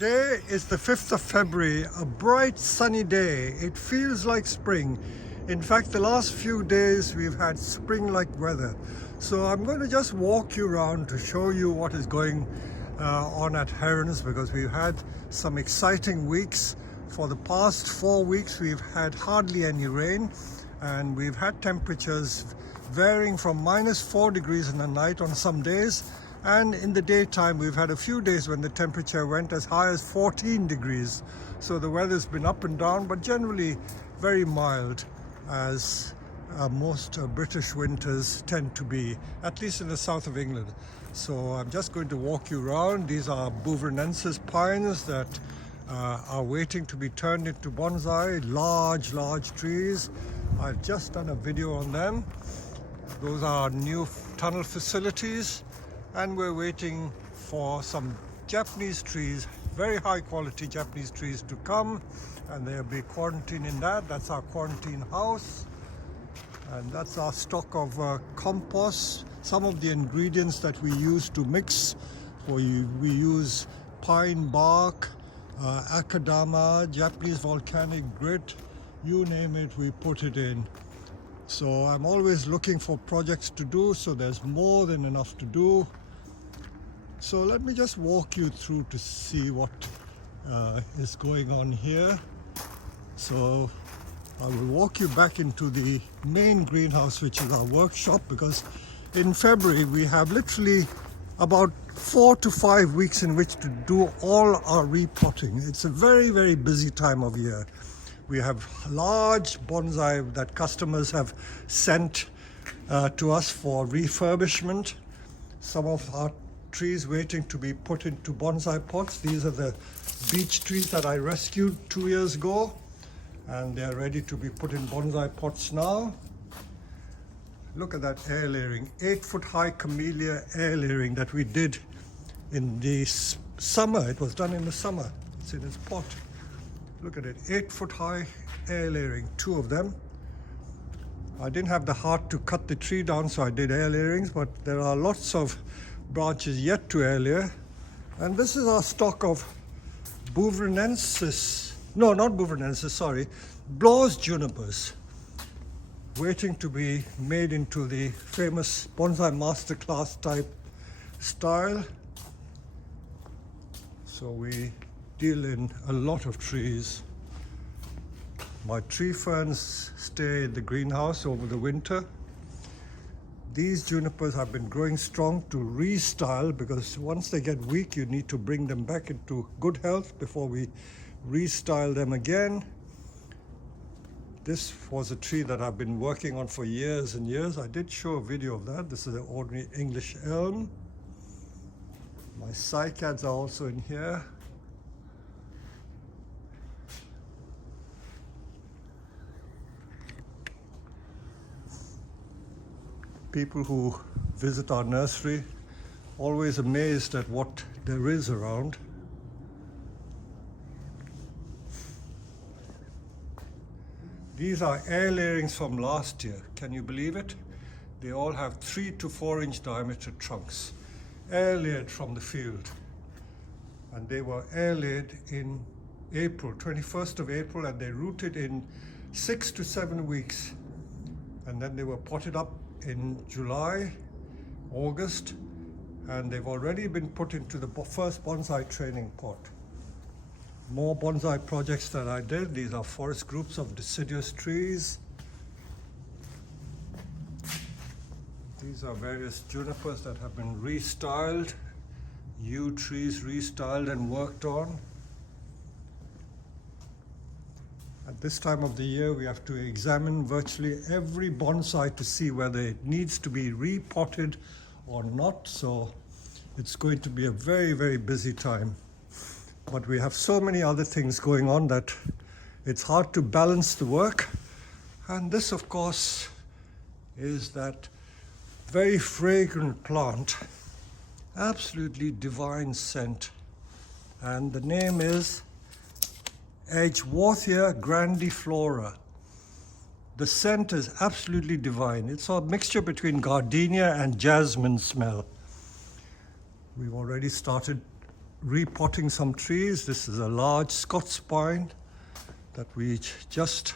Today is the 5th of February, a bright sunny day. It feels like spring. In fact, the last few days we've had spring-like weather. So I'm going to just walk you around to show you what is going on at Herons, because we've had some exciting weeks. For the past 4 weeks we've had hardly any rain, and we've had temperatures varying from -4 degrees in the night on some days, and in the daytime we've had a few days when the temperature went as high as 14 degrees. So the weather's been up and down, but generally very mild, as most British winters tend to be, at least in the south of England. So I'm just going to walk you around. These are Buvernensis pines that are waiting to be turned into bonsai, large trees. I've just done a video on them. Those are new tunnel facilities, and we're waiting for some Japanese trees, very high quality Japanese trees, to come, and they'll be quarantined in that. That's our quarantine house, and that's our stock of compost. Some of the ingredients that we use to mix, we use pine bark, akadama, Japanese volcanic grit, you name it, we put it in. So I'm always looking for projects to do, so there's more than enough to do. So let me just walk you through to see what is going on here. So I will walk you back into the main greenhouse, which is our workshop, because in February we have literally about 4 to 5 weeks in which to do all our repotting. It's a very busy time of year. We have large bonsai that customers have sent to us for refurbishment. Some of our trees waiting to be put into bonsai pots. These are the beech trees that I rescued 2 years ago, and they're ready to be put in bonsai pots now. Look at that air layering, 8-foot high camellia air layering that we did in the summer. It was done in the summer. It's in its pot. Look at it, 8-foot high air layering, 2 of them. I didn't have the heart to cut the tree down, so I did air layerings, but there are lots of branches yet to air layer. And this is our stock of Buvernensis, no, not Buvernensis, sorry, Blaw's junipers, waiting to be made into the famous bonsai masterclass type style. So we deal in a lot of trees. My tree ferns stay in the greenhouse over the winter. These junipers have been growing strong to restyle, because once they get weak you need to bring them back into good health before we restyle them again. This was a tree that I've been working on for years and years. I did show a video of that. This is an ordinary English elm. My cycads are also in here. People who visit our nursery always amazed at what there is around. These are air layerings from last year. Can you believe it? They all have 3 to 4 inch diameter trunks, air layered from the field. And they were air layered in April, 21st of April, and they rooted in 6 to 7 weeks. And then they were potted up in July, August, and they've already been put into the first bonsai training pot. More bonsai projects that I did. These are forest groups of deciduous trees. These are various junipers that have been restyled, yew trees restyled and worked on. At this time of the year, we have to examine virtually every bonsai to see whether it needs to be repotted or not. So it's going to be a very busy time. But we have so many other things going on that it's hard to balance the work. And this, of course, is that very fragrant plant, absolutely divine scent. And the name is Edgeworthia grandiflora. The scent is absolutely divine. It's a mixture between gardenia and jasmine smell. We've already started repotting some trees. This is a large Scots pine that we just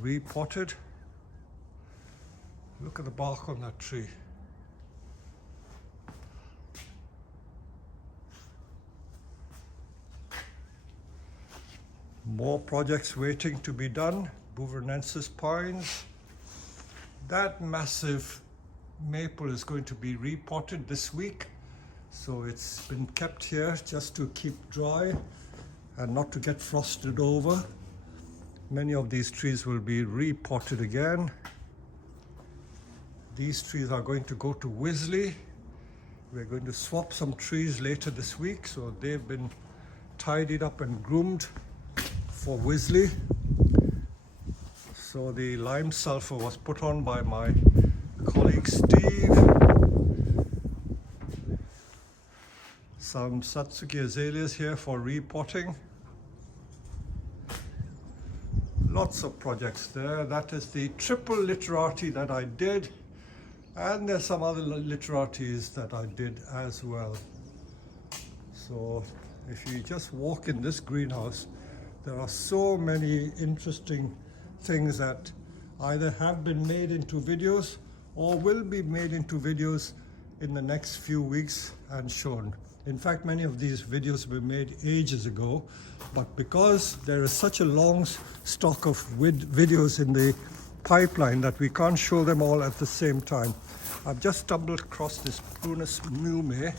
repotted. Look at the bark on that tree. More projects waiting to be done. Bouverensis pines. That massive maple is going to be repotted this week. So it's been kept here just to keep dry and not to get frosted over. Many of these trees will be repotted again. These trees are going to go to Wisley. We're going to swap some trees later this week, so they've been tidied up and groomed for Wisley. So the lime sulfur was put on by my colleague Steve. Some Satsuki azaleas here for repotting. Lots of projects there. That is the triple literati that I did, and there's some other literatis that I did as well. So if you just walk in this greenhouse, there are so many interesting things that either have been made into videos or will be made into videos in the next few weeks and shown. In fact, many of these videos were made ages ago, but because there is such a long stock of videos in the pipeline that we can't show them all at the same time. I've just stumbled across this Prunus mume.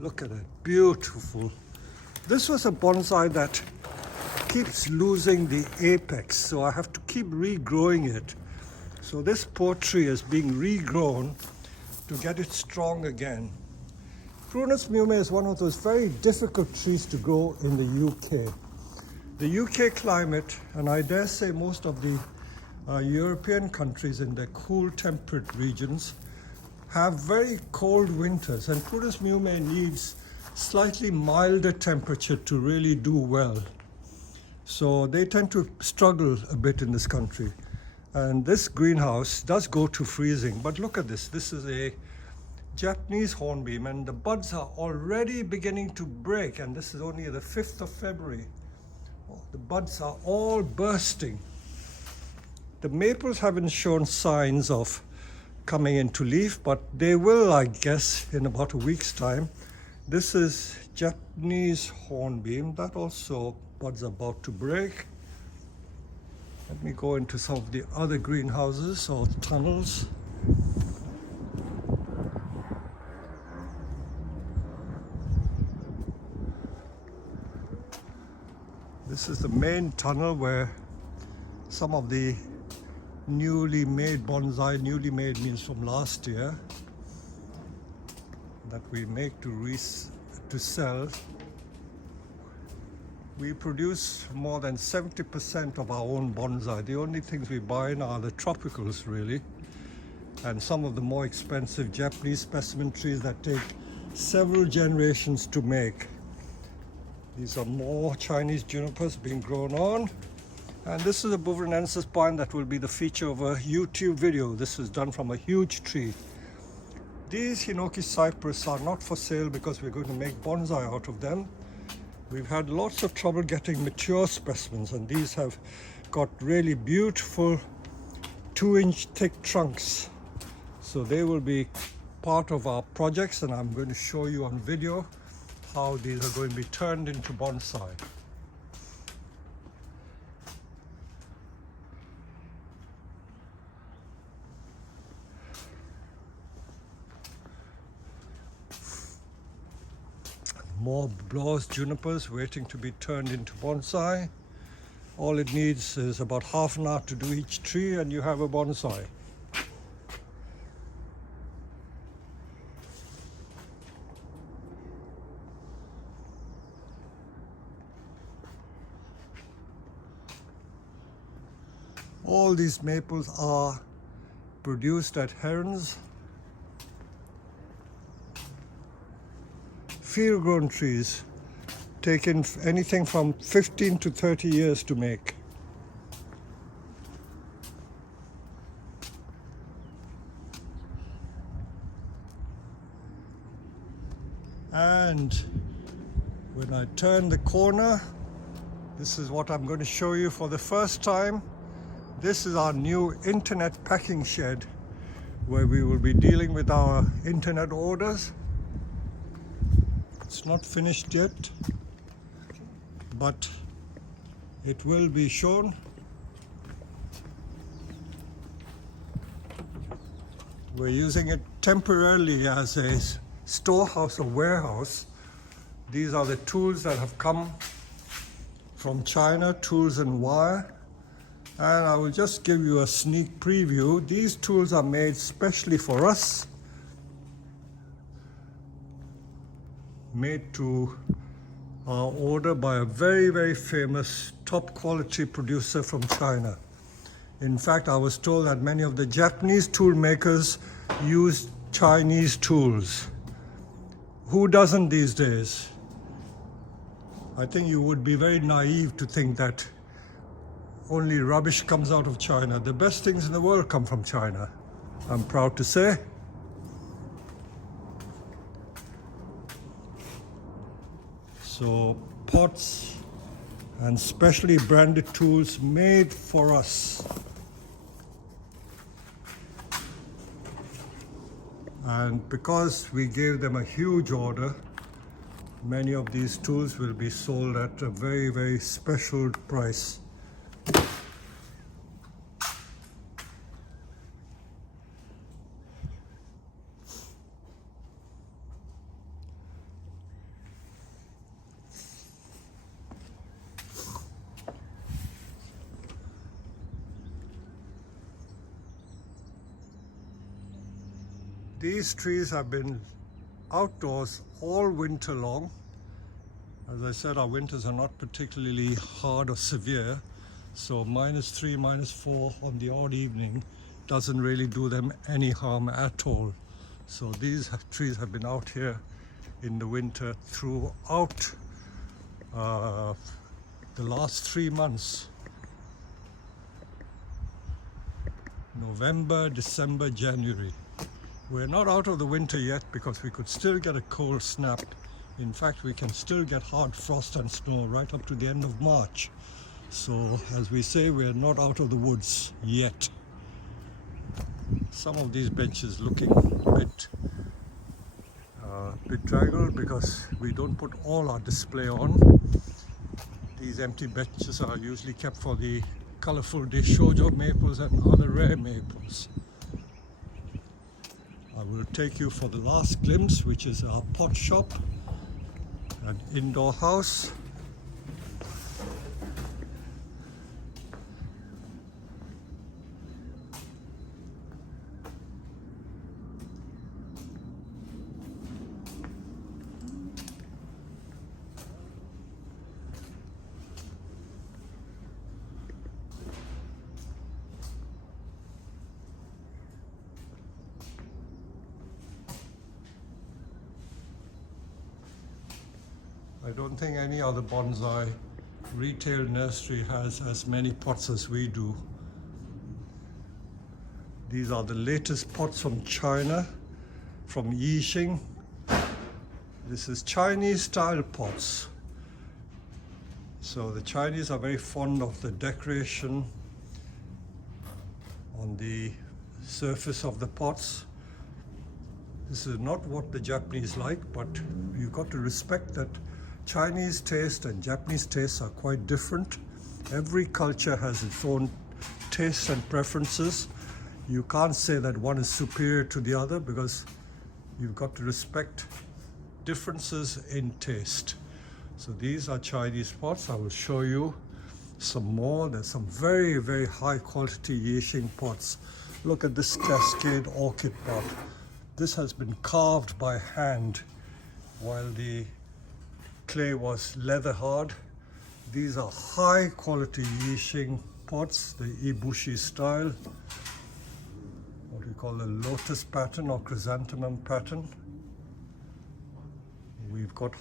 Look at it, beautiful. This was a bonsai that keeps losing the apex, so I have to keep regrowing it. So this poor tree is being regrown to get it strong again. Prunus mume is one of those very difficult trees to grow in the UK. The UK climate, and I dare say most of the European countries in the cool temperate regions, have very cold winters, and Prunus mume needs slightly milder temperature to really do well. So they tend to struggle a bit in this country. And this greenhouse does go to freezing, but look at this. This is a Japanese hornbeam, and the buds are already beginning to break, and this is only the 5th of February. The buds are all bursting. The maples haven't shown signs of coming into leaf, but they will, I guess, in about a week's time. This is Japanese hornbeam. That also buds are about to break. Let me go into some of the other greenhouses or tunnels. This is the main tunnel where some of the newly made bonsai, newly made means from last year, that we make to sell. We produce more than 70% of our own bonsai. The only things we buy in are the tropicals, really, and some of the more expensive Japanese specimen trees that take several generations to make. These are more Chinese junipers being grown on. And this is a Bouverensis pine that will be the feature of a YouTube video. This is done from a huge tree. These Hinoki cypress are not for sale because we're going to make bonsai out of them. We've had lots of trouble getting mature specimens, and these have got really beautiful 2-inch thick trunks. So they will be part of our projects, and I'm going to show you on video how these are going to be turned into bonsai. More Blois junipers waiting to be turned into bonsai. All it needs is about half an hour to do each tree, and you have a bonsai. All these maples are produced at Herons. Field-grown trees take anything from 15 to 30 years to make. And when I turn the corner, this is what I'm going to show you for the first time. This is our new internet packing shed where we will be dealing with our internet orders. It's not finished yet, but it will be shown. We're using it temporarily as a storehouse or warehouse. These are the tools that have come from China, tools and wire. And I will just give you a sneak preview. These tools are made specially for us, made to our order by a very, very famous top quality producer from China. In fact, I was told that many of the Japanese tool makers use Chinese tools. Who doesn't these days? I think you would be very naive to think that only rubbish comes out of China. The best things in the world come from China, I'm proud to say. So pots and specially branded tools made for us. And because we gave them a huge order, many of these tools will be sold at a very, very special price. These trees have been outdoors all winter long. As I said, our winters are not particularly hard or severe, so -3, -4 on the odd evening doesn't really do them any harm at all. So these trees have been out here in the winter throughout the last 3 months. November, December, January. We're not out of the winter yet because we could still get a cold snap. In fact, we can still get hard frost and snow right up to the end of March. So, as we say, we're not out of the woods yet. Some of these benches looking a bit draggled because we don't put all our display on. These empty benches are usually kept for the colorful Deshojo maples and other rare maples. I will take you for the last glimpse, which is our pot shop, an indoor house. I don't think any other bonsai retail nursery has as many pots as we do. These are the latest pots from China, from Yixing. This is Chinese style pots. So the Chinese are very fond of the decoration on the surface of the pots. This is not what the Japanese like, but you've got to respect that Chinese taste and Japanese tastes are quite different. Every culture has its own tastes and preferences. You can't say that one is superior to the other because you've got to respect differences in taste. So these are Chinese pots. I will show you some more. There's some very, very high quality Yixing pots. Look at this cascade orchid pot. This has been carved by hand while the clay was leather hard. These are high quality Yixing pots, the Ibushi style, what we call the lotus pattern or chrysanthemum pattern. We've got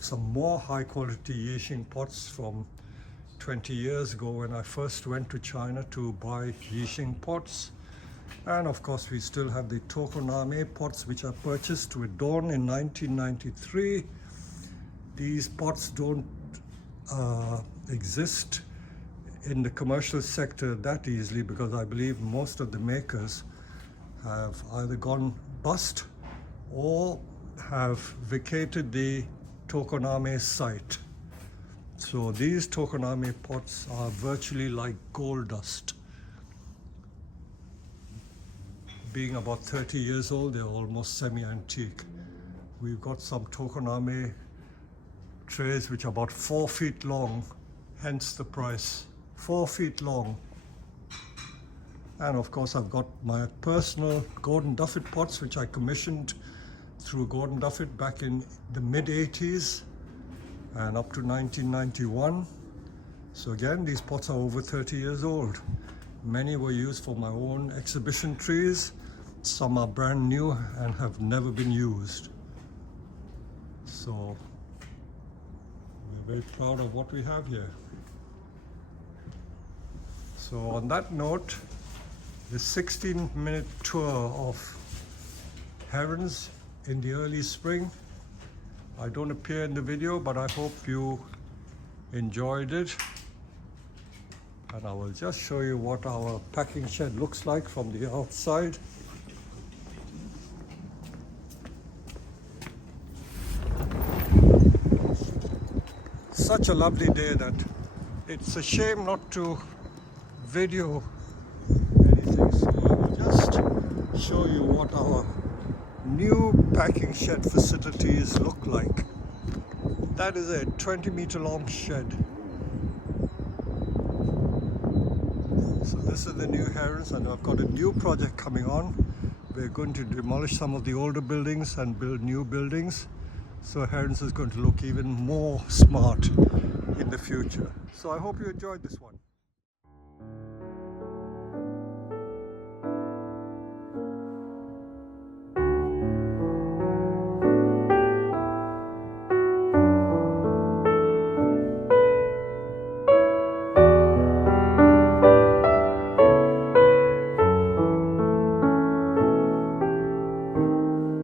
some more high quality Yixing pots from 20 years ago when I first went to China to buy Yixing pots. And of course we still have the tokoname pots which I purchased with Dawn in 1993. These pots don't exist in the commercial sector that easily because I believe most of the makers have either gone bust or have vacated the tokoname site. So these tokoname pots are virtually like gold dust. Being about 30 years old, they're almost semi-antique. We've got some tokoname trays which are about 4 feet long, hence the price. 4 feet long. And of course I've got my personal Gordon Duffet pots which I commissioned through Gordon Duffet back in the mid-80s and up to 1991. So again, these pots are over 30 years old. Many were used for my own exhibition trees. Some are brand new and have never been used. So we're very proud of what we have here. So on that note, the 16-minute tour of Herons in the early spring. I don't appear in the video, but I hope you enjoyed it. And I will just show you what our packing shed looks like from the outside. Such a lovely day that it's a shame not to video anything, so I will just show you what our new packing shed facilities look like. That is a 20-meter long shed. So this is the new Herons, and I've got a new project coming on. We're going to demolish some of the older buildings and build new buildings. So Herons is going to look even more smart in the future. So I hope you enjoyed this one.